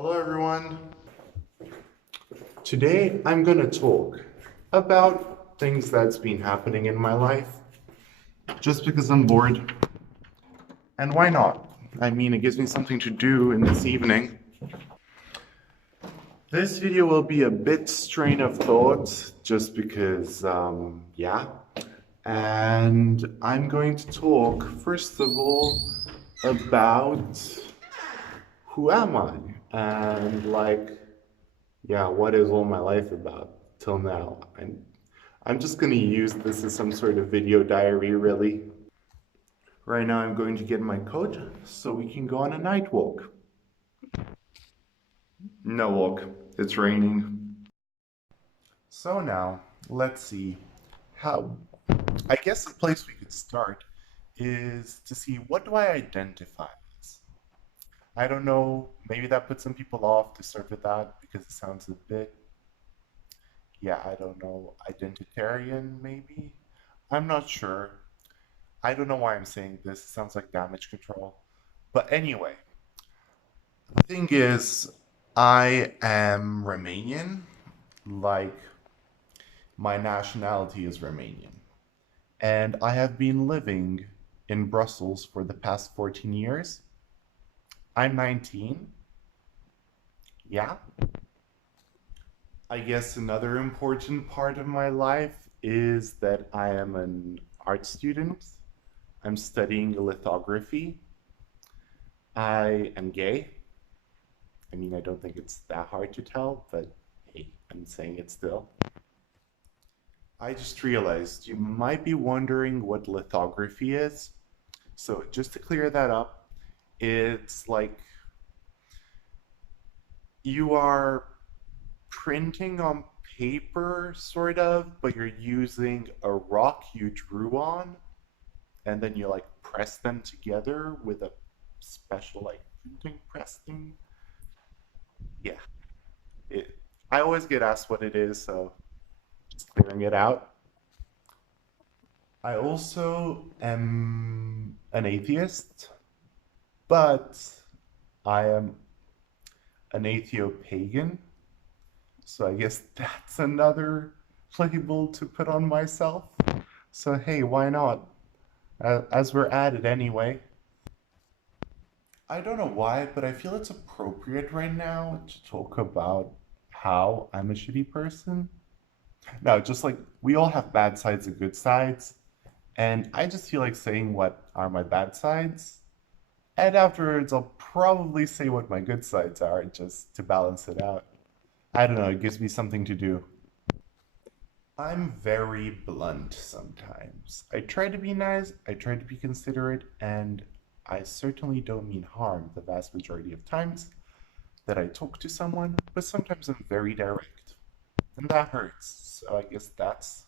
Hello, everyone. Today I'm going to talk about things that's been happening in my life just because I'm bored. And why not? I mean, it gives me something to do in this evening. This video will be a bit strain of thought just because, yeah. And I'm going to talk, first of all, about who am I? And yeah, what is all my life about till now? I'm just going to use this as some sort of video diary, really. Right now, I'm going to get my coat so we can go on a night walk. No walk, it's raining. So now, let's see how. I guess the place we could start is to see what do I identify as? I don't know, maybe that puts some people off to start with that because it sounds a bit, yeah, I don't know, identitarian maybe? I'm not sure. I don't know why I'm saying this. It sounds like damage control. But anyway, the thing is, I am Romanian. Like, my nationality is Romanian. And I have been living in Brussels for the past 14 years. I'm 19. Yeah. I guess another important part of my life is that I am an art student. I'm studying lithography. I am gay. I mean, I don't think it's that hard to tell, but hey, I'm saying it still. I just realized you might be wondering what lithography is. So, just to clear that up, it's like you are printing on paper, sort of, but you're using a rock you drew on, and then you like press them together with a special like printing press thing. Yeah, it. I always get asked what it is, so just clearing it out. I also am an atheist, but I am an atheo-pagan, so I guess that's another label to put on myself. So hey, why not? As we're at it anyway. I don't know why, but I feel it's appropriate right now to talk about how I'm a shitty person. No, just like we all have bad sides and good sides, and I just feel like saying what are my bad sides. And afterwards, I'll probably say what my good sides are just to balance it out. I don't know, it gives me something to do. I'm very blunt sometimes. I try to be nice, I try to be considerate, and I certainly don't mean harm the vast majority of times that I talk to someone, but sometimes I'm very direct. And that hurts. So I guess that's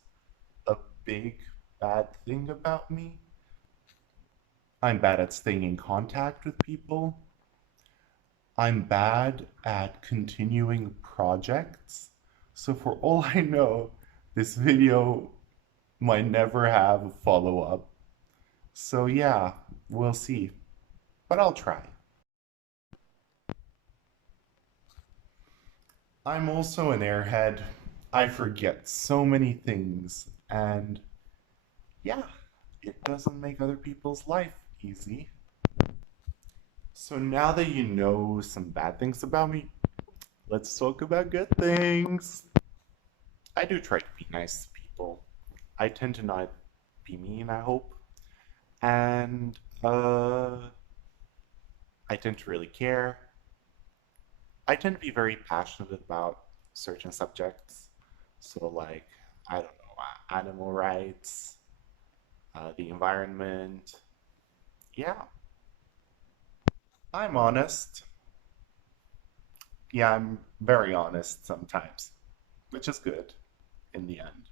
a big bad thing about me. I'm bad at staying in contact with people. I'm bad at continuing projects. So for all I know, this video might never have a follow-up. So yeah, we'll see. But I'll try. I'm also an airhead. I forget so many things, and yeah, it doesn't make other people's life easy. So now that you know some bad things about me, let's talk about good things. I do try to be nice to people. I tend to not be mean, I hope. And I tend to really care. I tend to be very passionate about certain subjects. So, like, I don't know, animal rights, the environment. Yeah, I'm honest. Yeah, I'm very honest sometimes, which is good in the end.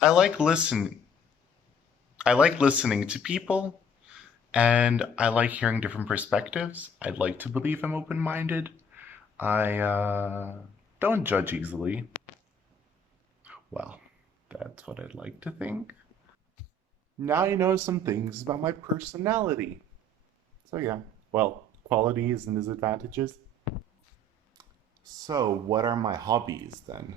I like listen. I like listening to people, and I like hearing different perspectives. I'd like to believe I'm open-minded. I don't judge easily. Well, that's what I'd like to think. Now you know some things about my personality. So yeah, well, qualities and disadvantages. So, what are my hobbies then?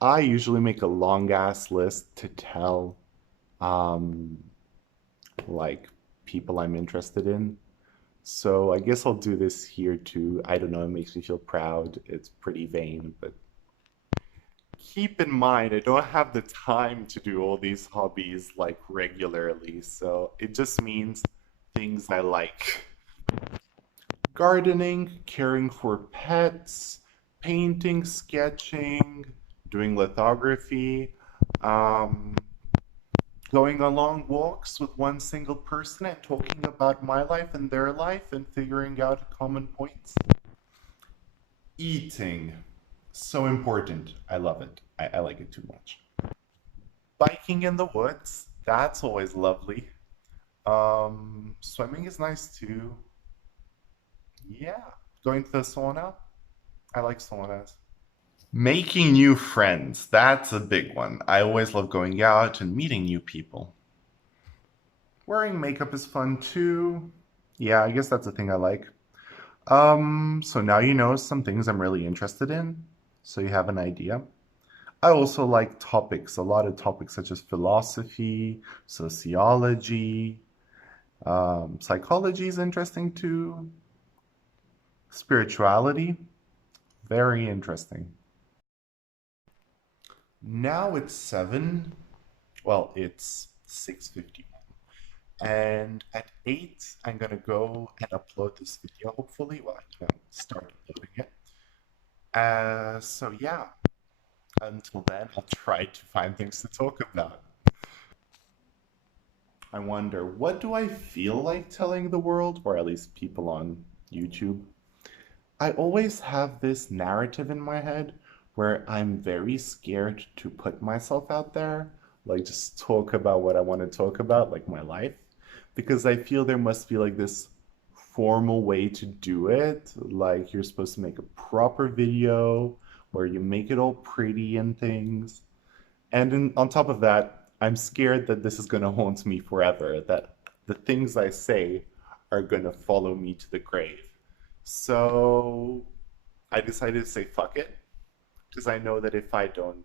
I usually make a long ass list to tell um like people I'm interested in. So I guess I'll do this here too. I don't know, it makes me feel proud. It's pretty vain, but keep in mind I don't have the time to do all these hobbies like regularly. So it just means things I like. Gardening, caring for pets, painting, sketching, doing lithography, um, going on long walks with one single person and talking about my life and their life and figuring out common points. Eating. So important. I love it. I like it too much. Biking in the woods. That's always lovely. Swimming is nice too. Yeah. Going to the sauna. I like saunas. Making new friends. That's a big one. I always love going out and meeting new people. Wearing makeup is fun too. Yeah, I guess that's a thing I like. So now you know some things I'm really interested in, so you have an idea. I also like topics, a lot of topics such as philosophy, sociology, psychology is interesting too, spirituality, very interesting. Now it's 7, well, it's 6:50. And at 8, I'm gonna go and upload this video, hopefully. Well, start uploading it. So yeah, until then, I'll try to find things to talk about. I wonder, what do I feel like telling the world, or at least people on YouTube? I always have this narrative in my head where I'm very scared to put myself out there, like just talk about what I want to talk about, like my life, because I feel there must be like this formal way to do it. Like you're supposed to make a proper video where you make it all pretty and things. And on top of that, I'm scared that this is going to haunt me forever, that the things I say are going to follow me to the grave. So I decided to say fuck it, because I know that if I don't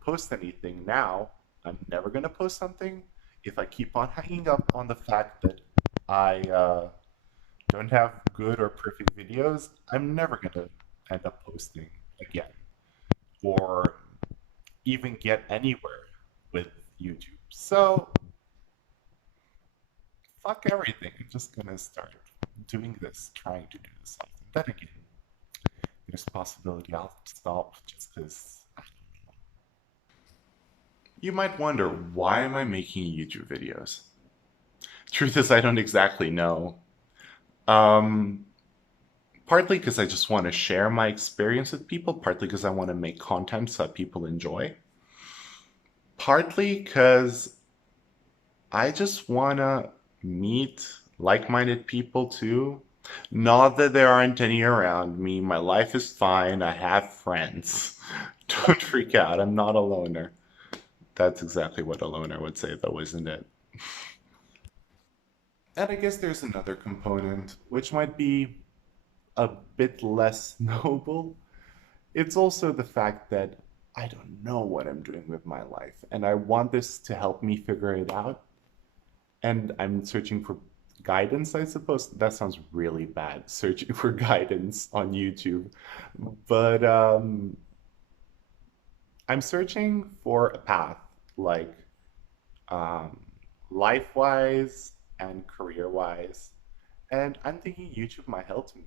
post anything now, I'm never going to post something. If I keep on hanging up on the fact that I don't have good or perfect videos, I'm never going to end up posting again or even get anywhere with YouTube. So, fuck everything. I'm just gonna start doing this, trying to do this. Then again, there's a possibility I'll stop just because. You might wonder, why am I making YouTube videos? Truth is, I don't exactly know. Um, Partly because I just want to share my experience with people, partly because I want to make content so that people enjoy, partly because I just want to meet like minded people too. Not that there aren't any around me. My life is fine. I have friends. Don't freak out. I'm not a loner. That's exactly what a loner would say, though, isn't it? And I guess there's another component, which might be a bit less noble. It's also the fact that I don't know what I'm doing with my life, and I want this to help me figure it out. And I'm searching for guidance, I suppose. That sounds really bad, searching for guidance on YouTube. But I'm searching for a path, like um, life wise and career wise. And I'm thinking YouTube might help me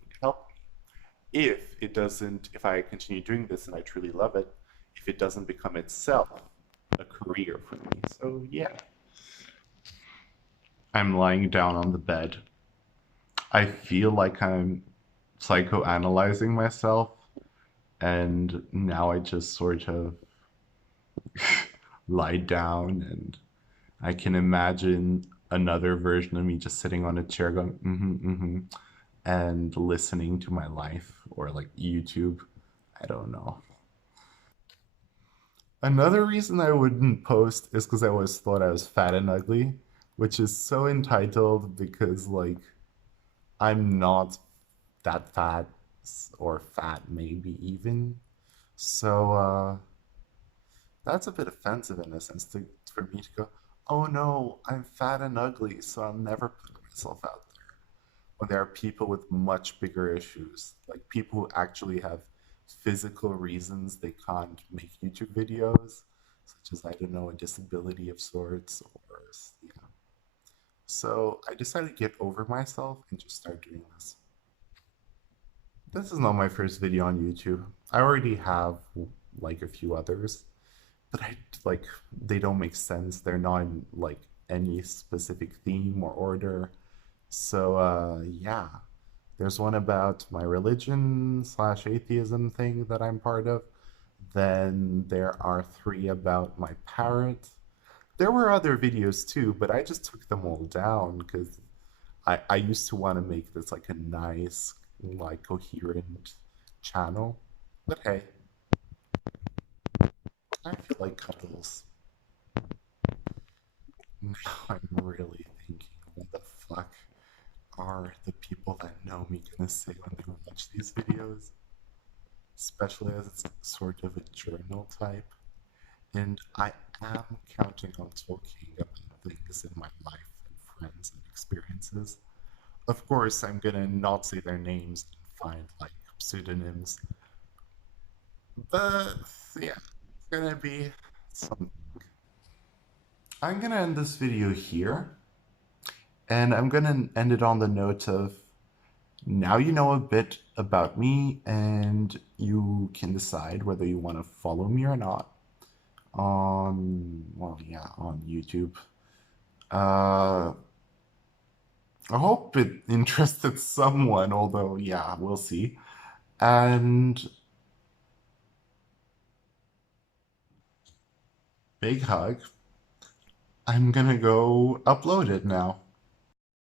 if I continue doing this and I truly love it, if it doesn't become itself a career for me. So yeah. I'm lying down on the bed. I feel like I'm psychoanalyzing myself, and now I just sort of lie down and I can imagine another version of me just sitting on a chair going, and listening to my life or like YouTube. I don't know. Another reason I wouldn't post is because I always thought I was fat and ugly, which is so entitled because, like, I'm not that fat. or fat, maybe even. So that's a bit offensive in a sense for me to go, oh no, I'm fat and ugly, so I'll never put myself out there. When there are people with much bigger issues, like people who actually have physical reasons they can't make YouTube videos, such as, I don't know, a disability of sorts, or yeah. So I decided to get over myself and just start doing this. This is not my first video on YouTube. I already have like a few others, but I like they don't make sense. They're not in like any specific theme or order. So yeah. There's one about my religion slash atheism thing that I'm part of. Then there are three about my parrot. There were other videos too, but I just took them all down because I used to want to make this like a nice, like coherent channel. But hey, I feel like cuddles. Now I'm really thinking, what the fuck are the people that know me gonna say when they watch these videos? Especially as it's sort of a journal type. And I am counting on talking about things in my life and friends and experiences. Of course, I'm gonna not say their names and find like pseudonyms, but yeah, it's gonna be something. I'm gonna end this video here, and I'm gonna end it on the note of now you know a bit about me, and you can decide whether you want to follow me or not on, well, yeah, on YouTube. Uh, I hope it interested someone, although, yeah, we'll see. And big hug. I'm gonna go upload it now.